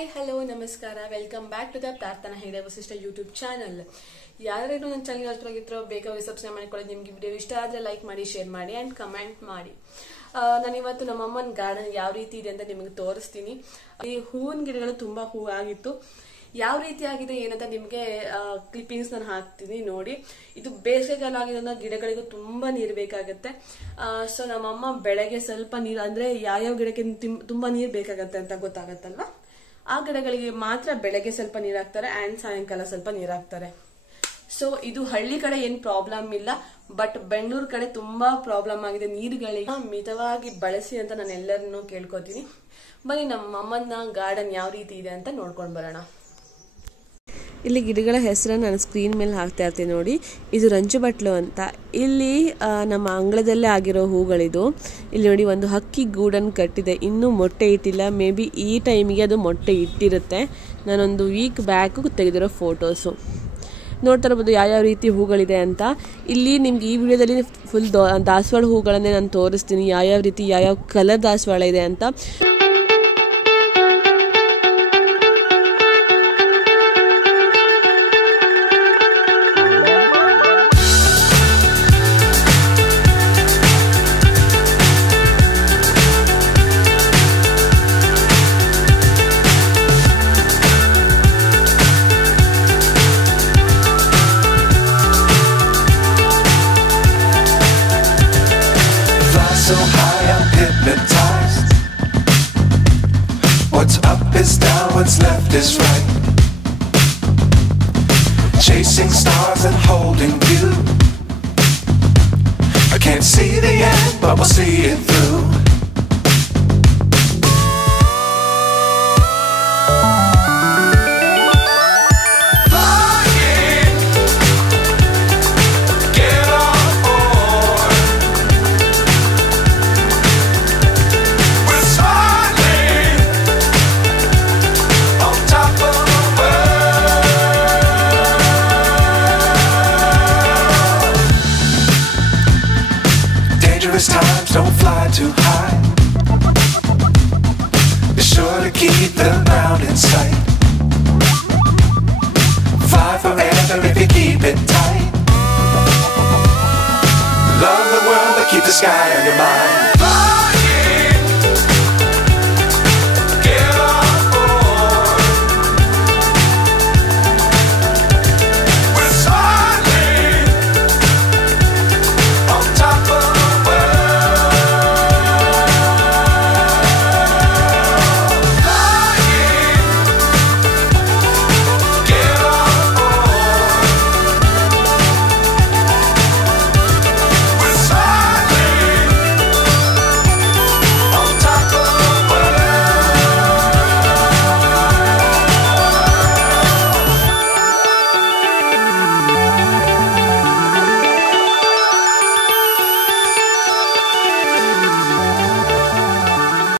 Hi hello ನಮಸ್ಕಾರ welcome back to the ಪ್ರಾರ್ಥನಾ Hegde Vasishtha YouTube channel. ಯಾರಾದ್ರೂ ನನ್ನ ಚಾನಲ್ ಹೊಸಬರಾಗಿದ್ರೋ ಬೇಗ ಸಬ್ಸ್ಕ್ರೈಬ್ ಮಾಡ್ಕೊಳ್ಳಿ. ನಿಮ್ಗೆ ವಿಡಿಯೋ ಇಷ್ಟ ಆದ್ರೆ ಲೈಕ್ ಮಾಡಿ, ಶೇರ್ ಮಾಡಿ ಅಂಡ್ ಕಮೆಂಟ್ ಮಾಡಿ. ನಾನು ಇವತ್ತು ನಮ್ಮ ಅಮ್ಮನ ಗಾರ್ಡನ್ ಯಾವ ರೀತಿ ಇದೆ ಅಂತ ನಿಮಗೆ ತೋರಿಸ್ತೀನಿ. ಈ ಹೂವಿನ ಗಿಡಗಳು ತುಂಬಾ ಹೂ ಆಗಿತ್ತು. ಯಾವ ರೀತಿ ಆಗಿದೆ ಏನಂತ ನಿಮ್ಗೆ ಕ್ಲಿಪ್ಪಿಂಗ್ಸ್ ನಾನು ಹಾಕ್ತೀನಿ ನೋಡಿ. ಇದು ಬೇಸಿಗೆಗಾಲ ಆಗಿರೋದ್ರಿಂದ ಗಿಡಗಳಿಗೂ ತುಂಬಾ ನೀರು ಬೇಕಾಗತ್ತೆ. ಸೊ ನಮ್ಮಮ್ಮ ಬೆಳಗ್ಗೆ ಸ್ವಲ್ಪ ನೀರು ಅಂದ್ರೆ ಯಾವ್ಯಾವ ಗಿಡಕ್ಕೆ ತುಂಬಾ ನೀರು ಬೇಕಾಗತ್ತೆ ಅಂತ ಗೊತ್ತಾಗತ್ತಲ್ವಾ, ಆ ಗಿಡಗಳಿಗೆ ಮಾತ್ರ ಬೆಳಗ್ಗೆ ಸ್ವಲ್ಪ ನೀರ್ ಹಾಕ್ತಾರೆ ಅಂಡ್ ಸಾಯಂಕಾಲ ಸ್ವಲ್ಪ ನೀರ್ ಹಾಕ್ತಾರೆ. ಸೊ ಇದು ಹಳ್ಳಿ ಕಡೆ ಏನ್ ಪ್ರಾಬ್ಲಮ್ ಇಲ್ಲ, ಬಟ್ ಬೆಂಗಳೂರು ಕಡೆ ತುಂಬಾ ಪ್ರಾಬ್ಲಮ್ ಆಗಿದೆ. ನೀರುಗಳಿಗೆ ಮಿತವಾಗಿ ಬಳಸಿ ಅಂತ ನಾನು ಎಲ್ಲರನ್ನೂ ಕೇಳ್ಕೊತೀನಿ. ಬನ್ನಿ ನಮ್ಮ ಅಮ್ಮನ ಗಾರ್ಡನ್ ಯಾವ ರೀತಿ ಇದೆ ಅಂತ ನೋಡ್ಕೊಂಡ್ ಬರೋಣ. ಇಲ್ಲಿ ಗಿಡಗಳ ಹೆಸರನ್ನು ನಾನು ಸ್ಕ್ರೀನ್ ಮೇಲೆ ಹಾಕ್ತಾ ಇರ್ತೀನಿ ನೋಡಿ. ಇದು ರಂಜುಬಟ್ಲು ಅಂತ. ಇಲ್ಲಿ ನಮ್ಮ ಅಂಗಳದಲ್ಲೇ ಆಗಿರೋ ಹೂಗಳಿದು. ಇಲ್ಲಿ ನೋಡಿ ಒಂದು ಹಕ್ಕಿ ಗೂಡನ್ನು ಕಟ್ಟಿದೆ, ಇನ್ನೂ ಮೊಟ್ಟೆ ಇಟ್ಟಿಲ್ಲ. ಮೇ ಬಿ ಈ ಟೈಮಿಗೆ ಅದು ಮೊಟ್ಟೆ ಇಟ್ಟಿರುತ್ತೆ. ನಾನೊಂದು ವೀಕ್ ಬ್ಯಾಕು ತೆಗೆದಿರೋ ಫೋಟೋಸು ನೋಡ್ತಾ ಇರ್ಬೋದು ಯಾವ್ಯಾವ ರೀತಿ ಹೂಗಳಿದೆ ಅಂತ. ಇಲ್ಲಿ ನಿಮ್ಗೆ ಈ ವಿಡಿಯೋದಲ್ಲಿ ಫುಲ್ ದಾಸವಾಳ ಹೂಗಳನ್ನೇ ನಾನು ತೋರಿಸ್ತೀನಿ, ಯಾವ್ಯಾವ ರೀತಿ ಯಾವ್ಯಾವ ಕಲರ್ ದಾಸವಾಳ ಇದೆ ಅಂತ. So high I'm hypnotized. What's up is down, what's left is right. Chasing stars and holding you. I can't see the end, but we'll see it through. Times don't fly too high. Be sure to keep the ground in sight. Fly forever if you keep it tight. Love the world but keep the sky on your mind.